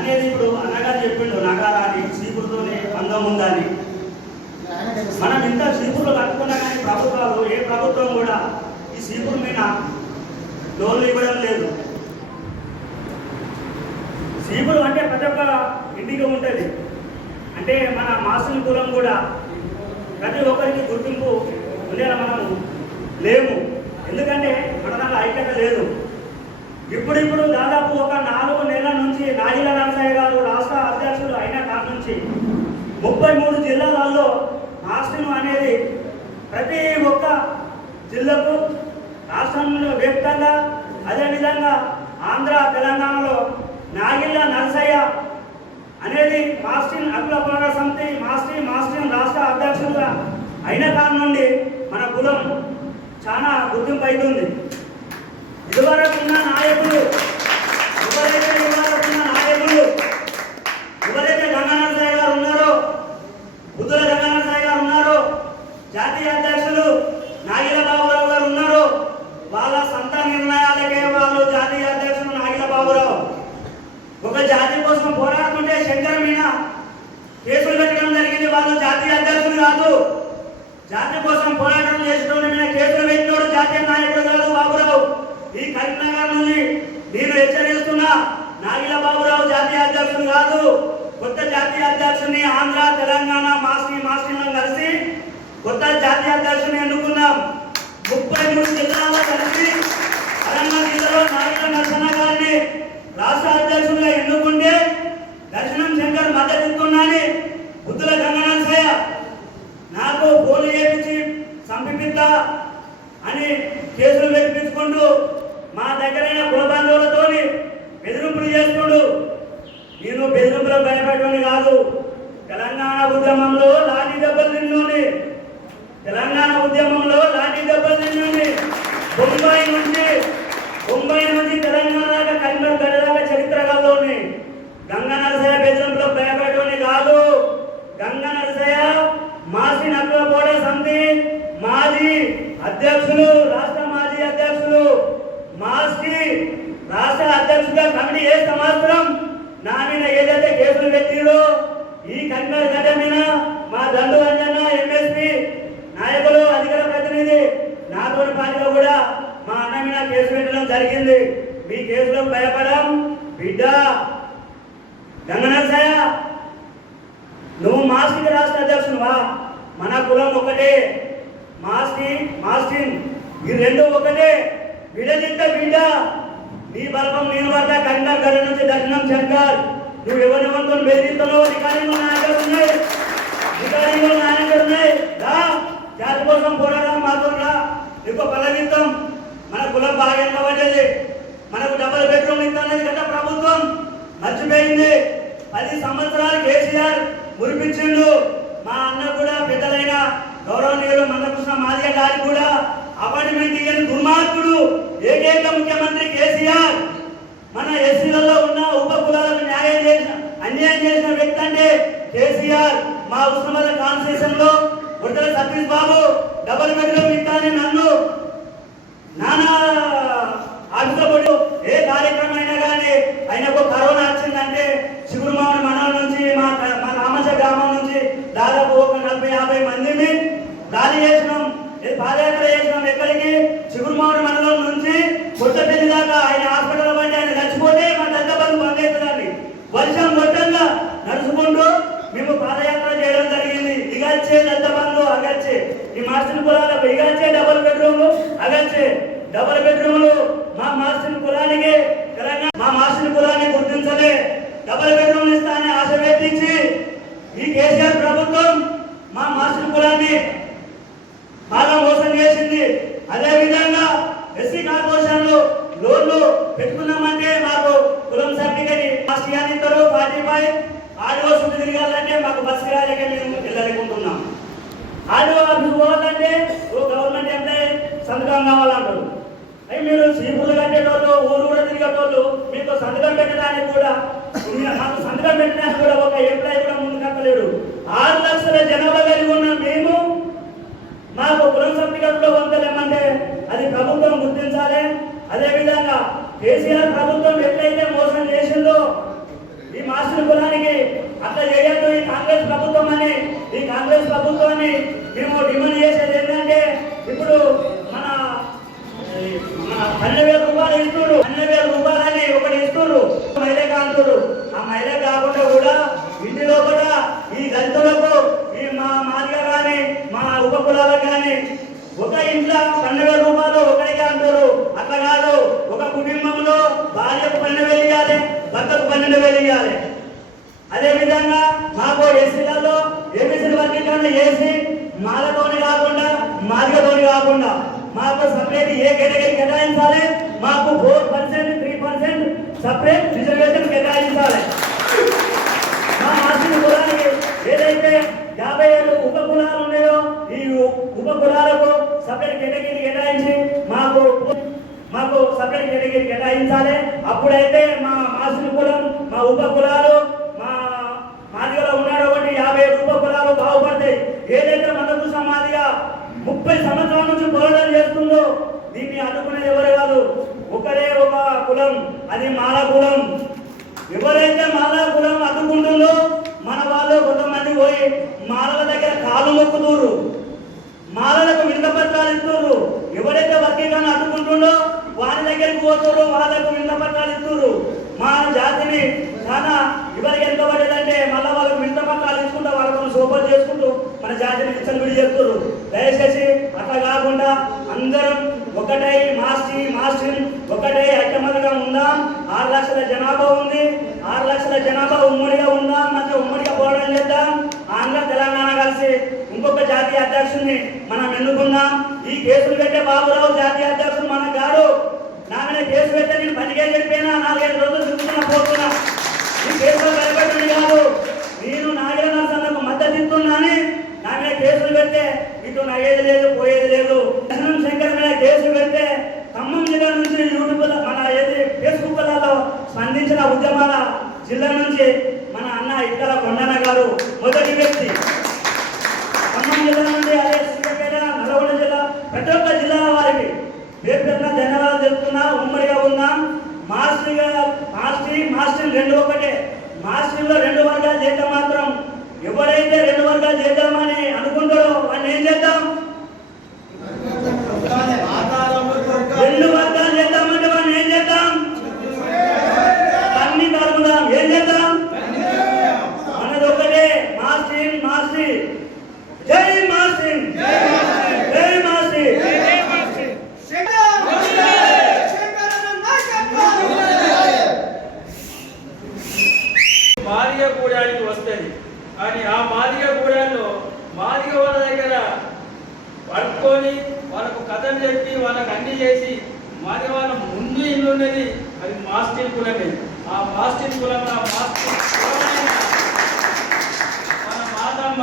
అనేది ఇప్పుడు అన్నగారు చెప్పిండు నగారాన్ని శ్రీపురితోనే అందం ఉందని మనం ఇంత శ్రీపురులు కట్టుకున్నా కానీ ప్రభుత్వాలు ఏ ప్రభుత్వం కూడా ఈ సీపుల మీద లోన్లు ఇవ్వడం లేదు. శ్రీపురు అంటే ప్రతి ఒక్క ఇంటికి ఉంటుంది. అంటే మన మాసుల కులం కూడా ప్రతి ఒక్కరికి గుర్తింపు ఉండేలా మనము లేము. ఎందుకంటే మన దాంట్లో ఐక్యత లేదు. ఇప్పుడిప్పుడు దాదాపు ఒక నాలుగు నెలల నుంచి నాగిల నరసయ్య గారు రాష్ట్ర అధ్యక్షుడు అయిన కాడ నుంచి ముప్పై మూడు జిల్లాలలో మాస్టింగ్ అనేది ప్రతి ఒక్క జిల్లాకు రాష్ట్రంలో వ్యాప్తంగా అదేవిధంగా ఆంధ్ర తెలంగాణలో నాగిళ్ళ నరసయ్య అనేది మాస్టిన్ అఖిల భాగ సమితి మాస్టి మాస్టిన్ రాష్ట్ర అధ్యక్షులుగా అయిన కాలం నుండి మన కులం చాలా గుర్తింపు అవుతుంది ఇదివరకు ఉన్న నాయకులు. ఎవరైతే ఇదివరకు నాయకులు ఎవరైతే గంగానరసాయి గారు ఉన్నారో బుద్ధుల గంగానరసాయి గారు ఉన్నారో జాతీయ అధ్యక్షులు నాగిల బాబురావు గారు ఉన్నారో వాళ్ళ సొంత నిర్ణయాలకే వాళ్ళు జాతీయ అధ్యక్షులు నాగిల బాబురావు ఒక జాతి కోసం పోరాడుతుంటే శంకర్ మీద కేసులు పెట్టడం జరిగింది వాళ్ళు జాతీయ అధ్యక్షులు కాదు. జాతి కోసం పోరాటం చేసిన మీద కేసులు పెట్టినోడు జాతీయ నాయకుడు కాదు బాబురావు. ఈ కరీంనగర్ నుండి నేను హెచ్చరిస్తున్నా నాగిల బాబురావు జాతీయ అధ్యక్షుడు కాదు కొత్త జాతీయ అధ్యక్షుడిని ఆంధ్ర తెలంగాణ మాస్టి మాస్టిలను కలిసి కొత్త జాతీయ అధ్యక్షుని ఎన్నుకున్నాం. ముప్పై మూడు జిల్లాల్లో కలిసి తెలంగాణ జిల్లాలో నాగిల నరసన్న గారిని రాష్ట్ర అధ్యక్షుడిగా ఎన్నుకుంటే దర్శనం శంకర్ మద్దతిస్తున్నాని బుద్ధుల గంగనాథయ్య నాకు ఫోన్ చేపించి సంపిపిద్దా అని కేసులు పెట్టించుకుంటూ మా దగ్గరైన కులబంధువులతో బెదిరింపులు చేస్తుడు. నేను బెదిరింపులకు భయపడమని కాదు. తెలంగాణ ఉద్యమంలో లాఠీ దెబ్బలు తిన్నోని తెలంగాణ ఉద్యమంలో లాఠీ దెబ్బలు తిన్నోని బొంబాయి నుంచి బొంబాయి నుంచి తెలంగాణ దాకా కరీంనగర్ గడ్డ చరిత్ర కల్లోని గంగా నరసయ్య బెదిరింపులో భయపడమని కాదు. గంగా నరసయ్య మాసి నక్కల పోడ మాజీ అధ్యక్షులు రాష్ట్ర మాజీ అధ్యక్షులు మాస్కి రాష్ట్ర అధ్యక్షుడిగా కమిటీ ఏ సంవత్సరం నా మీద ఏదైతే కేసులు పెట్టిరో ఈ కరీంనగర్ గడ్డ మీద మా దండు అంజన్న ఎంఎస్పి నాయకులు అధికార ప్రతినిధి నాతో పార్టీలో కూడా మా అన్న మీద కేసు పెట్టడం జరిగింది. మీ కేసులో భయపడం బిడ్డ. గంగనరసయ్య నువ్వు మాస్టిక్ రాష్ట్ర అధ్యక్షుడువా మన కులం ఒకటే. మాస్టి మాస్టింగ్ ఈ రెండు ఒకటే. విడదిద్ద బిడ్డ. నీ బల్బం నేను పడతా కరీంనగర్ గడి నుంచి దర్శనం శంకర్. నువ్వు ఎవరెవరితో బెదిరిస్తున్నావు రికార్డింగ్ నాయకులు ఉన్నాయి. రికార్డింగ్ నాయకులు ఉన్నాయి. రా జాతి కోసం పోరాడడం మాతో రా. నీకు పల్లవిత్తం మన కులం బాగా వెనకబడ్డది మనకు డబల్ బెడ్రూమ్ ఇస్తానని కదా ప్రభుత్వం మర్చిపోయింది. పది సంవత్సరాలు కేసీఆర్ మురిపించిండు. మా అన్న కూడా పెద్దలైన గౌరవనీయులు మందకృష్ణ మాదిగ గారి కూడా అపాయింట్మెంట్ ఇయ్యని దుర్మార్గుడు ఏకైక ముఖ్యమంత్రి కేసీఆర్ మన ఎస్సీలలో ఉన్న ఉప కులాలకు న్యాయం చేసిన అన్యాయం చేసిన వ్యక్తి అంటే కేసీఆర్ మా ఉస్మానాబాద్ కాన్స్టిట్యూషన్లో ఉత్తర సతీష్ బాబు డబుల్ బెడ్రూమ్ ఇస్తానని నన్ను నానా ఆటలు ఏ కార్యక్రమం అయినా కానీ ఆయనకు కరోనా వచ్చిందంటే శివురుమావని మండలం నుంచి మా మా రామచ గ్రామం నుంచి దాదాపు ఒక నలభై యాభై మందిని దాడి చేసినాం ఏ పాదయాత్ర చేసినాం ఎక్కడికి చిగురుమావని మండలం నుంచి కొత్తపల్లి దాకా ఆయన హాస్పిటల్ బండి ఆయన చచ్చిపోతే మా దద్ద బంధు బంద్ అవుతుందండి వర్షం కొట్టంగా నడుచుకుంటూ మేము పాదయాత్ర చేయడం జరిగింది ఇగచ్చే దద్ద బంధు అగచ్చే ఈ మాస్టర్ కులాలకు ఇగచ్చే డబల్ బెడ్రూమ్లు అగచ్చే డబల్ బెడ్రూమ్లు మా మాస్టర్ కులానికి తెలంగాణ మా మాస్టర్ కులాన్ని గుర్తించలే. డబల్ బెడ్రూమ్ ఇస్తానని ఆశ పెట్టించి ఈ కేసీఆర్ ప్రభుత్వం మా మాస్టర్ కులాన్ని బాగా మోసం చేసింది. అదే విధంగా ఎస్సీ కార్పొరేషన్లు లోన్లు పెట్టుకున్నామంటే మాకు కులం సర్టిఫికేట్ ఫస్ట్ ఇయర్ ఇస్తారు ఫార్టీ ఫైవ్ ఆడియో తిరగాలంటే మాకు బస్సు రాలేక మేము వెళ్ళలేకుంటున్నాం. ఆడియో ఆఫీస్ పోవాలంటే ఓ గవర్నమెంట్ ఎంప్లాయ్ సంతకం కావాలంటారు. అవి మీరు సీపులు కట్టేటోళ్ళు ఊరు కూడా తిరిగేటోళ్ళు మీకు సంతకం పెట్టడానికి కూడా మాకు సంతకం పెట్టడానికి కూడా ఒక ఎంప్లాయ్ కూడా ముందు కట్టలేడు. ఆరు లక్షల జనాభా కలిగి ఉన్న మేము మాకు కులం సర్టిఫికెట్లో అది ప్రభుత్వం గుర్తించాలి. అదేవిధంగా కేసీఆర్ ప్రభుత్వం ఎట్లయితే మోసం చేసిందో ఈ మాస్టర్ కులానికి అట్లా చేయొద్దు ఈ కాంగ్రెస్ ప్రభుత్వం అని ఈ కాంగ్రెస్ ప్రభుత్వాన్ని మేము డిమాండ్ చేసేది ఏంటంటే ఇప్పుడు మన మన పన్నెండు వేల రూపాయలు ఇస్తున్నారు పన్నెండు వేల రూపాయలని ఒకటి ఇస్తున్నారు మహిళగా అంటున్నారు ఆ మహిళ కాకుండా కూడా ఇంటిలో కూడా ఈ దళితులకు ఈ మా మాదిగా కానీ మా ఉప కులాలకు కానీ ఒక ఇంట్లో పన్నెండు వేల రూపాయలు ఒకరికి అంటారు అట్లా కాదు. ఒక కుటుంబంలో భార్యకు పన్నెండు వేలు ఇవ్వాలి భర్తకు పన్నెండు వేలు ఇవ్వాలి అదే విధంగా మాకు ఎస్సీలలో ఏబీసీ వర్గీకరణ చేసి మాలతోని కాకుండా మార్గతోని కాకుండా మాకు సపరేట్ ఏ కేటగిరీ కేటాయించాలి? మాకు four percent three percent separate reservation కేటాయించాలి. మా మాసిన కులానికి ఏదైతే యాభై ఏళ్ళు ఉప కులాలు ఉన్నాయో ఈ ఉప కులాలకు సపరేట్ కేటగిరీ కేటాయించి మాకు మాకు సపరేట్ కేటగిరీ కేటాయించాలి. అప్పుడైతే మా మాసిన కులం మా ఉప కులాలు మా మాదిగలో ఉన్నాడు ఒకటి యాభై ఏడు ఉప కులాలు బాగుపడతాయి ఏదైతే మనకు సమాధిగా ముప్పై సంవత్సరాల నుంచి పోరాటం చేస్తుందో దీన్ని అడ్డుకునే ఎవరు కాదు. ఒకరే ఒక కులం అది మాల కులం ఎవరైతే మాలా కులం అడ్డుకుంటుందో మన వాళ్ళు కొంతమంది పోయి మాలల దగ్గర కాలు మొక్కుతూరు మాలలకు వింతపత్రాలు ఇస్తున్నారు ఎవరైతే వర్గీకరణ అడ్డుకుంటుండో వారి దగ్గరికి పోతున్నారు వాళ్ళకు వింతపత్రాలు ఇస్తున్నారు మా జాతిని చాలా ఇవరికి ఎంత పడేదంటే మళ్ళీ వాళ్ళకు వింతపత్రాలు ఇచ్చుకుంటూ వాళ్ళకు సూపర్ చేసుకుంటూ మన జాతిని విచ్చలవిడి చెప్తున్నారు దయచేసి అట్లా కాకుండా అందరం ఒకటై మాస్టి మాస్టి ఒకటై ఐకమతిగా ఉందాం. ఆరు లక్షల జనాభా ఉంది. ఆరు లక్షల జనాభా ఉమ్మడిగా ఉందాం. మంచిగా ఉమ్మడిగా పోవడం చేద్దాం. ఆంధ్ర తెలంగాణ కలిసి ఇంకొక జాతీయ అధ్యక్షుడిని మనం ఎన్నుకుందాం. ఈ కేసులు పెట్టే బాబురావు జాతీయ అధ్యక్షుడు మనం కాదు నా కేసు పెట్టే నేను పదిహేను చెప్పినా నాలుగైదు రోజులు చూస్తున్నా పోతున్నా. ఈ కేసులో భయపడింది కాదు. నేను నాగర మద్దతు ఇస్తున్నాని. నా కేసులు పెడితే ఇటు నగేది లేదు పోయేది లేదు. అన్నం శంకర్ మీద కేసు పెడితే ఖమ్మం జిల్లా నుంచి యూట్యూబ్ మన ఏది ఫేస్బుక్లలో స్పందించిన ఉద్యమాల జిల్లా నుంచి మన అన్న ఇక్కడ కొండన్న గారు మొదటి వ్యక్తి. ఖమ్మం జిల్లా నుండి అదే శ్రీపేట నల్గొండ జిల్లా ప్రతి ఒక్క జిల్లాల వారికి పేరు పేరున ధన్యవాదాలు చెప్తున్నా ఉమ్మడిగా ఉన్నాం. మాస్టర్గా మాస్టర్ మాస్టర్ రెండు ఒకటే మాస్టర్లో రెండు వర్గాలు చేయటం మాత్రం ఎవరైతే రెండు వర్గాలు చేద్దామని అనుకుంటారో వాళ్ళు ఏం చేద్దాం? రెండు వర్గాలు చేద్దామంటే వాళ్ళు ఏం చేద్దాం? అన్ని తరుగుదాం ఏం చేద్దాం? మనది ఒకటే మాస్టిన్ మాస్టి. జై మాస్టిన్. జై మాస్టి. మాదిగ గూడానికి వస్తుంది కానీ ఆ మాదిగ గూడాల్లో మాదిగ వాళ్ళ దగ్గర పడుకొని వాళ్ళకు కథలు చెప్పి వాళ్ళకు అన్ని చేసి మాదిగ వాళ్ళ ముందు ఇల్లు ఉన్నది అది మాస్టిన్ కులమే. ఆ మాస్టిన్ కులం ఆ మాస్టిన్ మన మాతమ్మ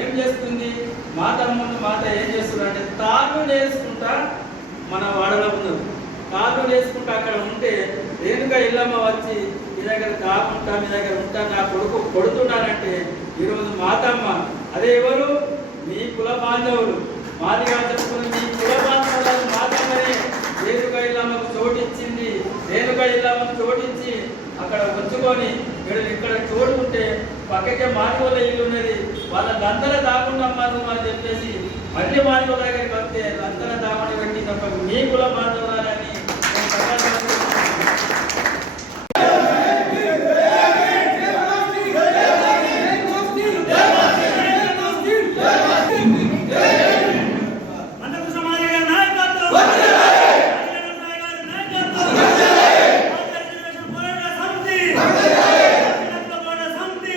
ఏం చేస్తుంది? మాతమ్మ మాత ఏం చేస్తుంది అంటే తాను నేర్చుకుంటా మన వాడలో ఉన్నది. తాను నేర్చుకుంటా అక్కడ ఉంటే రేణుక ఇల్లమ్మ వచ్చి మీ దగ్గర కాకుంటా మీ దగ్గర ఉంటా నా కొడుకు కొడుతున్నానంటే ఈరోజు మాతమ్మ. అదే ఎవరు? మీ కుల బాంధవులు. మాదిగా చెప్పుకుని మీ కుల బాంధవులను మాతమ్మని రేణుక ఇల్లమ్మకు చోటిచ్చింది. రేణుక ఇల్లమ్మకు చోటిచ్చి అక్కడ ఉంచుకొని ఇక్కడ ఇక్కడ చోటు ఉంటే పక్కకే మాదిగోళ్ళ ఇల్లు ఉన్నది. వాళ్ళ దంతల దాకుండా అమ్మాను అని చెప్పేసి మళ్ళీ మాదిగోళ్ళ దగ్గరికి వస్తే దంతల దామని పెట్టి తప్ప మీ కుల బాంధవులు నేను సంకల్పిస్తున్నాను. మందకు సమాజ గారి నాయకత్వం రాజేంద్ర సాయి గారి నాయకత్వం ఆంధ్ర రిజర్వేషన్ పోరాట సమితి అఖిలత్వ పోరాట సమితి